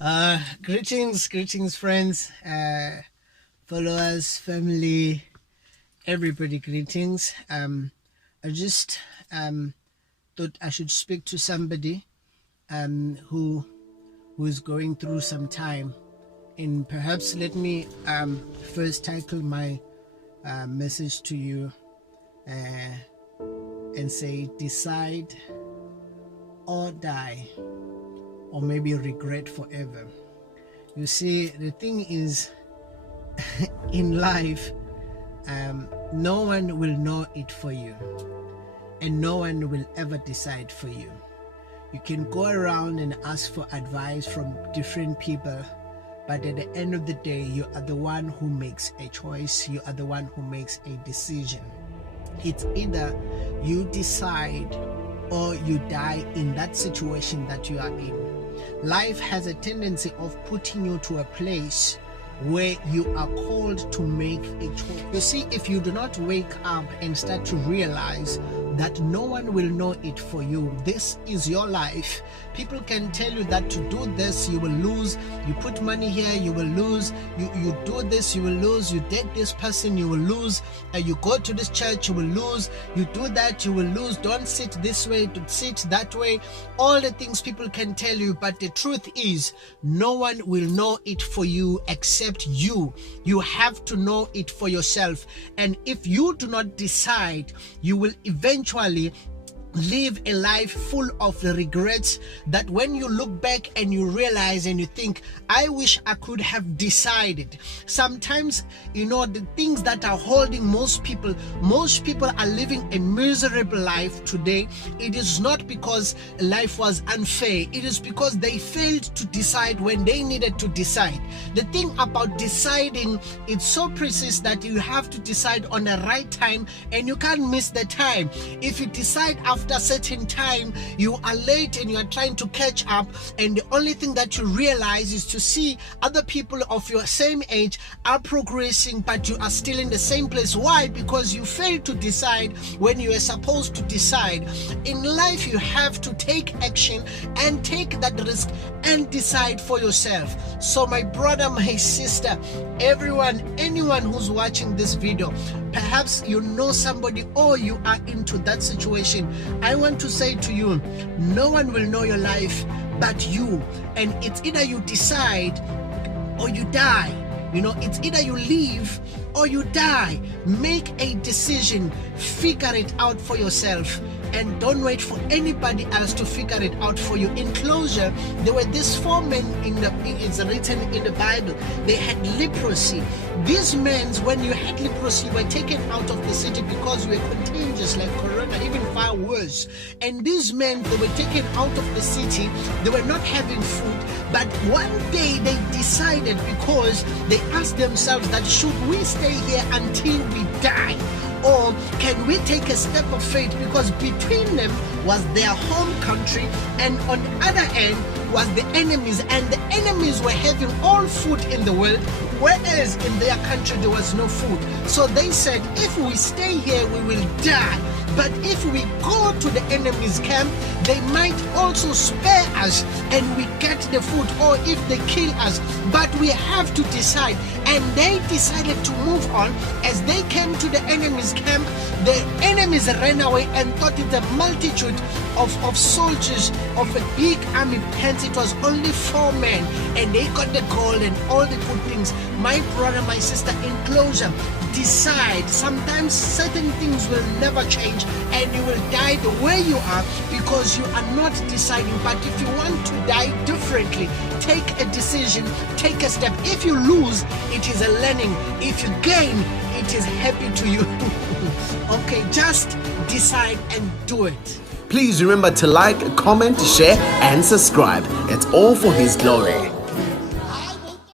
Greetings, friends, followers, family, everybody. Greetings. I just thought I should speak to somebody who is going through some time, and perhaps let me first title my message to you and say, decide or die, or maybe regret forever. You see, the thing is, in life, no one will know it for you, and no one will ever decide for you. You can go around and ask for advice from different people, but at the end of the day, you are the one who makes a choice. You are the one who makes a decision. It's either you decide or you die in that situation that you are in. Life has a tendency of putting you to a place where you are called to make a choice. You see, if you do not wake up and start to realize that no one will know it for you, this is your life. People can tell you that to do this, you will lose. You put money here, you will lose. You do this, you will lose. You date this person, you will lose. You go to this church, you will lose. You do that, you will lose. Don't sit this way, don't sit that way. All the things people can tell you, but the truth is, no one will know it for you except you. You have to know it for yourself. And if you do not decide, you will eventually live a life full of regrets that when you look back and you realize and you think, I wish I could have decided. Sometimes, the things that are holding most people are living a miserable life today. It is not because life was unfair. It is because they failed to decide when they needed to decide. The thing about deciding, it's so precise that you have to decide on the right time and you can't miss the time. If you decide after a certain time, you are late and you are trying to catch up, and the only thing that you realize is to see other people of your same age are progressing, but you are still in the same place. Why? Because you failed to decide when you were supposed to decide. In life, you have to take action and take that risk and decide for yourself. So my brother, my sister, anyone who's watching this video, perhaps you know somebody or you are into that situation, I want to say to you, no one will know your life but you. And it's either you decide or you die. It's either you live or you die. Make a decision, figure it out for yourself, and don't wait for anybody else to figure it out for you. In closure, there were these 4 men it's written in the Bible. They had leprosy. These men, when you had leprosy, were taken out of the city because you were contagious like corona, even far worse. And these men, they were taken out of the city. They were not having food. But one day they decided, because they asked themselves that should we stay here until we die, or can we take a step of faith? Because between them was their home country, and on the other end was the enemies, and the enemies were having all food in the world, whereas in their country there was no food. So they said, if we stay here, we will die. But if we go to the enemy's camp, they might also spare us and we get the food, or if they kill us. But we have to decide. And they decided to move on. As they came to the enemy's camp, the enemies ran away and thought it's a multitude of soldiers of a big army. Hence it was only 4 men, and they got the gold and all the good things. My brother, my sister, in closure, decide. Sometimes certain things will never change and you will die the way you are because you are not deciding. But if you want to die differently, take a decision, take a step. If you lose, it is a learning. If you gain, it is happy to you. Okay, just decide and do it. Please remember to like, comment, share and subscribe. It's all for His glory.